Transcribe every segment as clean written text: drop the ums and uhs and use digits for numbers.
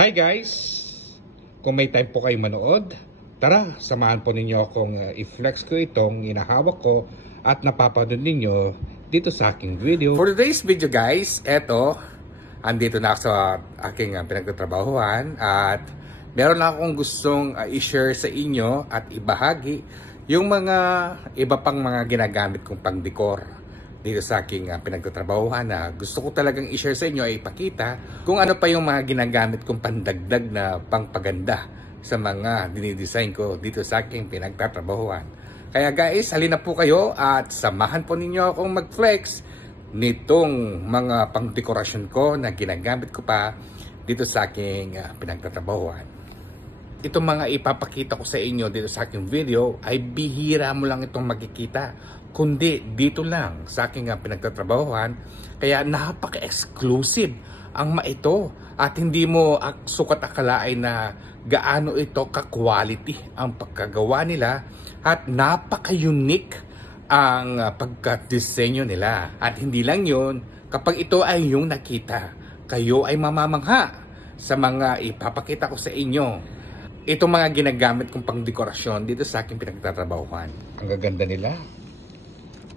Hi guys! Kung may time po kayo manood, tara, samahan po ninyo akong i-flex ko itong inahawak ko at napapanood ninyo dito sa aking video. For today's video guys, andito na ako sa aking pinagtatrabahuhan at meron lang akong gustong i-share sa inyo at ibahagi yung mga iba pang mga ginagamit kong pang-decor dito sa aking pinagtatrabahuhan na gusto ko talagang i-share sa inyo ay ipakita kung ano pa yung mga ginagamit kong pandagdag na pangpaganda sa mga dinidesign ko dito sa aking pinagtatrabahuhan. Kaya guys, halina po kayo at samahan po ninyo akong mag-flex nitong mga pang-dekorasyon ko na ginagamit ko pa dito sa aking pinagtatrabahuhan. Itong mga ipapakita ko sa inyo dito sa aking video ay bihira mo lang itong makikita, kundi dito lang sa aking pinagtatrabahuhan. Kaya napaka-exclusive ang ito at hindi mo sukat akalain na gaano ito ka-quality ang pagkagawa nila at napaka-unique ang pagka-disenyo nila. At hindi lang yun, kapag ito ay yung nakita, kayo ay mamamangha sa mga ipapakita ko sa inyo. Itong mga ginagamit kong pang-dekorasyon dito sa aking pinagtatrabahuhan. Ang gaganda nila.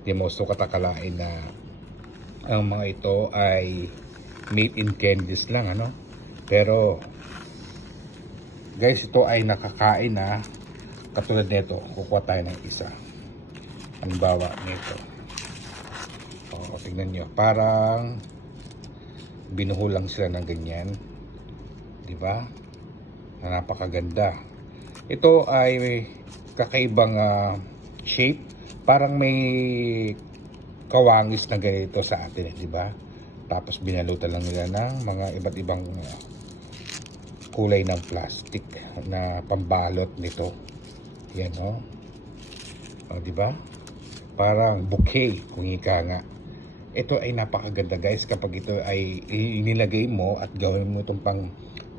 Di mo sukat akalain na ang mga ito ay made in candies lang, ano? Pero guys, ito ay nakakain na. Katulad nito, kukuha tayo ng isa. Halimbawa nito. O, tingnan nyo. Parang binuhulang sila ng ganyan. Diba? Na napakaganda. Ito ay kakaibang shape. Parang may kawangis na ganito sa atin, di ba? Tapos binalutan lang nila ng mga iba't ibang kulay ng plastic na pambalot nito. Yan, oh. O, di ba? Parang bouquet, kung ika nga. Ito ay napakaganda, guys, kapag ito ay inilagay mo at gawin mo itong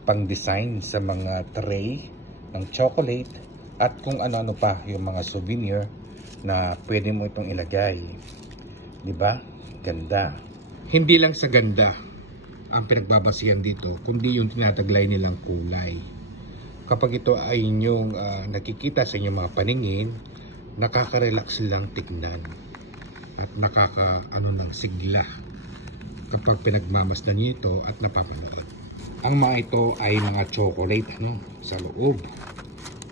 pang-design sa mga tray ng chocolate at kung ano-ano pa, yung mga souvenir na pwede mo itong ilagay. Diba? Ganda. Hindi lang sa ganda ang pinagbabasihan dito, kundi yung tinataglay nilang kulay. Kapag ito ay inyong nakikita sa inyong mga paningin, nakaka-relax lang tignan at ng sigla kapag pinagmamasdan niyo ito at napapanood. Ang mga ito ay mga chocolate sa loob.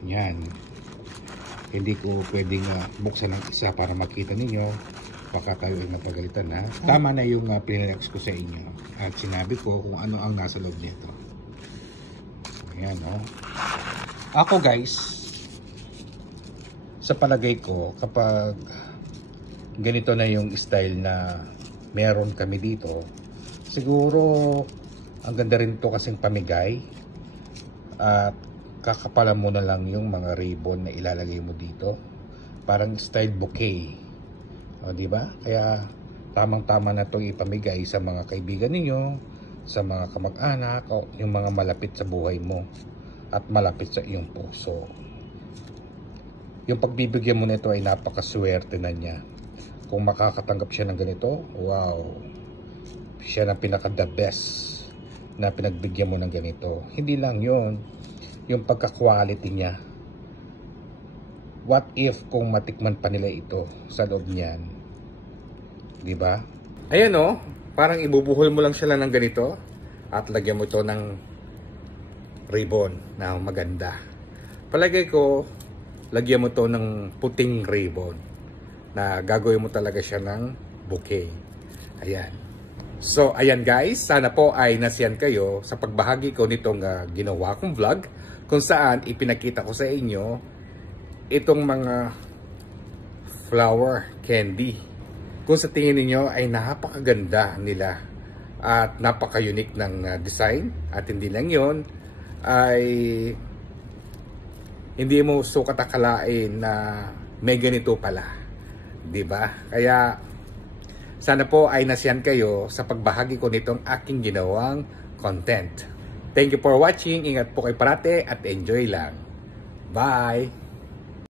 Yan. Hindi ko pwedeng buksan ng isa para makita ninyo. Baka tayo ay napagalitan na. Tama na yung pinrelax ko sa inyo. At sinabi ko kung ano ang nasa loob nito. Ayan, oh. Ako guys, sa palagay ko, kapag ganito na yung style na meron kami dito, siguro ang ganda rin ito kasing pamigay. At kakapalan mo na lang yung mga ribbon na ilalagay mo dito. Parang style bouquet. O, diba? Kaya tamang-tama na itong ipamigay sa mga kaibigan ninyo, sa mga kamag-anak, o yung mga malapit sa buhay mo at malapit sa iyong puso. Yung pagbibigyan mo nito ay napakaswerte na niya. Kung makakatanggap siya ng ganito, wow! Siya na pinaka-the best na pinagbigyan mo ng ganito. Hindi lang yun, yung pagka-quality niya. What if kung matikman pa nila ito sa loob niyan? Diba? Ayan o, parang ibubuhol mo lang siya ng ganito at lagyan mo ito ng ribbon na maganda. Palagay ko, lagyan mo ito ng puting ribbon na gagawin mo talaga siya ng bouquet. Ayan. So, ayan guys, sana po ay nasiyan kayo sa pagbahagi ko nitong ginawa kong vlog kung saan ipinakita ko sa inyo itong mga flower candy. Kung sa tingin niyo ay napakaganda nila at napaka-unique ng design at hindi lang yon ay hindi mo sukat akalain na may ganito pala. Diba? Kaya sana po ay nasiyan kayo sa pagbahagi ko nitong aking ginawang content. Thank you for watching. Ingat po kayo parate at enjoy lang. Bye!